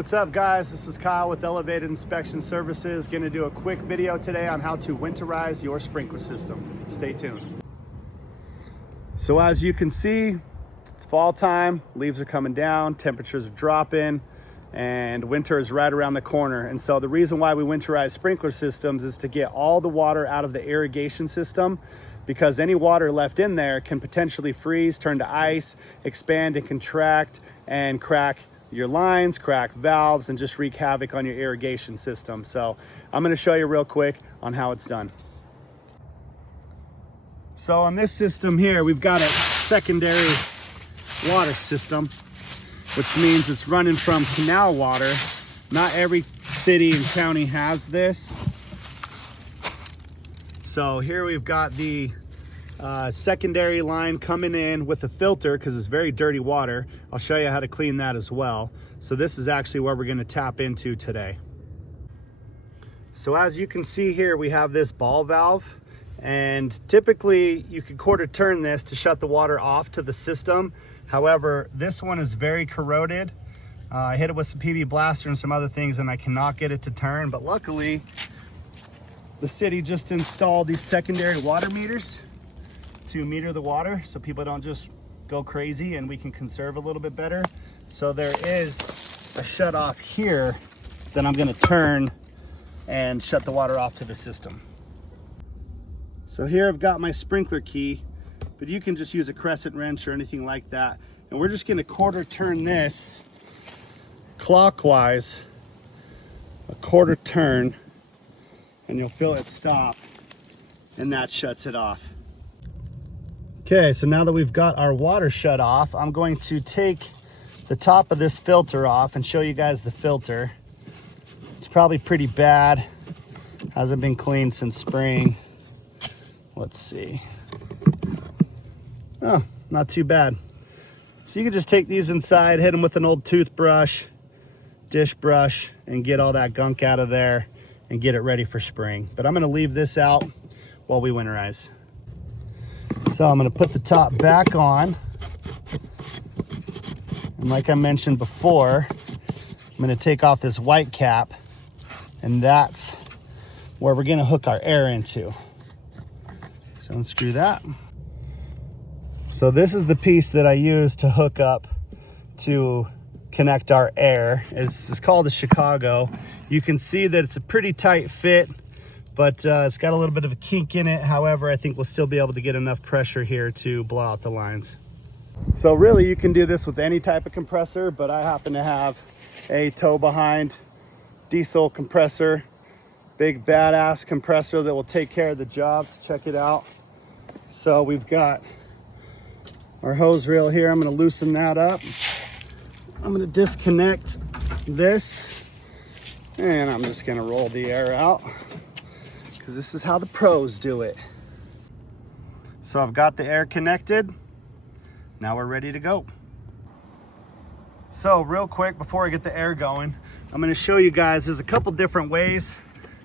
what's up guys? This is Kyle with Elevated Inspection Services. Going to do a quick video today on how to winterize your sprinkler system. Stay tuned. So as you can see, it's fall time, leaves are coming down, temperatures are dropping, and winter is right around the corner. And so the reason why we winterize sprinkler systems is to get all the water out of the irrigation system, because any water left in there can potentially freeze, turn to ice, expand and contract, and crack your lines, crack valves, and just wreak havoc on your irrigation system. So I'm going to show you real quick on how it's done. So on this system here, we've got a secondary water system, which means it's running from canal water. Not every city and county has this. So here we've got the secondary line coming in with a filter because it's very dirty water. I'll show you how to clean that as well. So this is actually where we're going to tap into today. So as you can see here, we have this ball valve, and typically you could quarter turn this to shut the water off to the system. However, this one is very corroded. I hit it with some PV blaster and some other things and I cannot get it to turn, but luckily the city just installed these secondary water meters to meter the water so people don't just go crazy and we can conserve a little bit better. So there is a shut off here that I'm going to turn and shut the water off to the system. So here I've got my sprinkler key, but you can just use a crescent wrench or anything like that. And we're just going to quarter turn this clockwise, a quarter turn, and you'll feel it stop, and that shuts it off. Okay, so now that we've got our water shut off, I'm going to take the top of this filter off and show you guys the filter. It's probably pretty bad. Hasn't been cleaned since spring. Let's see. Oh, not too bad. So you can just take these inside, hit them with an old toothbrush, dish brush, and get all that gunk out of there and get it ready for spring. But I'm going to leave this out while we winterize. So I'm going to put the top back on, and like I mentioned before, I'm going to take off this white cap, and that's where we're going to hook our air into. So unscrew that. So this is the piece that I use to hook up to connect our air. It's called a Chicago. You can see that it's a pretty tight fit, but it's got a little bit of a kink in it. However, I think we'll still be able to get enough pressure here to blow out the lines. So really you can do this with any type of compressor, but I happen to have a tow behind diesel compressor, big badass compressor that will take care of the jobs. Check it out. So we've got our hose reel here. I'm going to loosen that up. I'm going to disconnect this, and I'm just going to roll the air out, because this is how the pros do it. So I've got the air connected. Now we're ready to go. So real quick, before I get the air going, I'm going to show you guys there's a couple different ways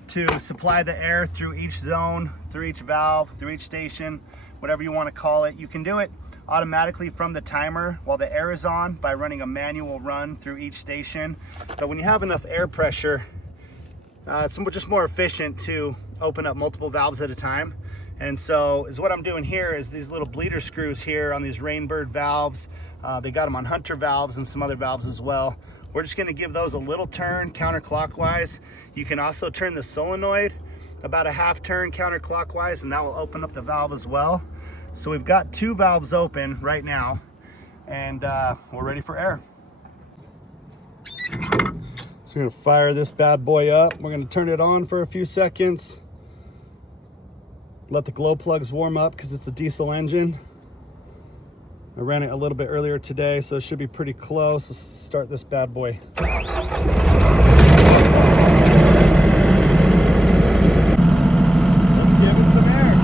to supply the air through each zone, through each valve, through each station, whatever you want to call it. You can do it automatically from the timer while the air is on by running a manual run through each station. But when you have enough air pressure, it's just more efficient to open up multiple valves at a time. And so what I'm doing here is these little bleeder screws here on these Rainbird valves. They got them on Hunter valves and some other valves as well. We're just going to give those a little turn counterclockwise. You can also turn the solenoid about a half turn counterclockwise, and that will open up the valve as well. So we've got two valves open right now, and we're ready for air. So we're going to fire this bad boy up. We're going to turn it on for a few seconds. Let the glow plugs warm up because it's a diesel engine. I ran it a little bit earlier today, so it should be pretty close. Let's start this bad boy. Let's give it some air.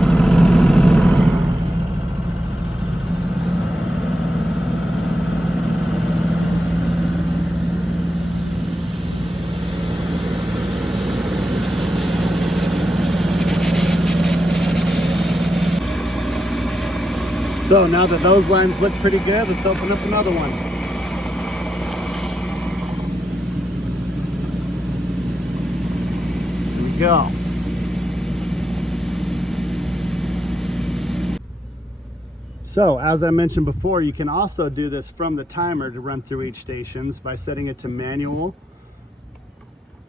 So now that those lines look pretty good, let's open up another one. go. So as I mentioned before, you can also do this from the timer to run through each stations by setting it to manual.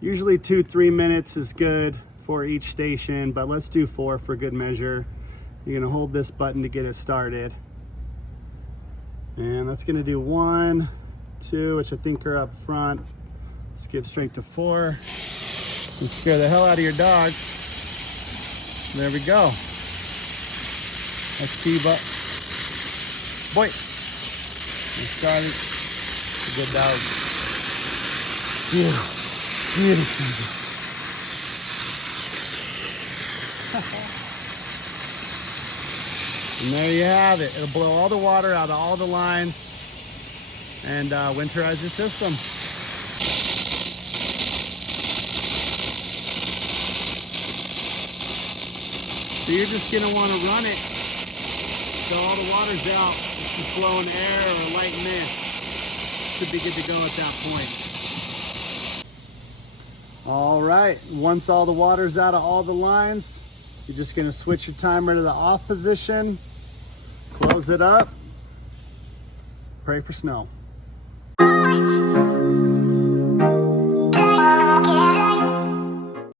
Usually 2-3 minutes is good for each station, but let's do 4 for good measure. You're gonna hold this button to get it started. And that's gonna do 1, 2, which I think are up front. Skip straight to 4. And scare the hell out of your dog. There we go. Let's keep up. Boy, we started. Good dog. Beautiful. Beautiful. And there you have it. It'll blow all the water out of all the lines and winterize your system. So you're just gonna want to run it so all the water's out. It's just flowing air or light mist. Should be good to go at that point. All right, once all the water's out of all the lines, you're just gonna switch your timer to the off position, close it up, pray for snow.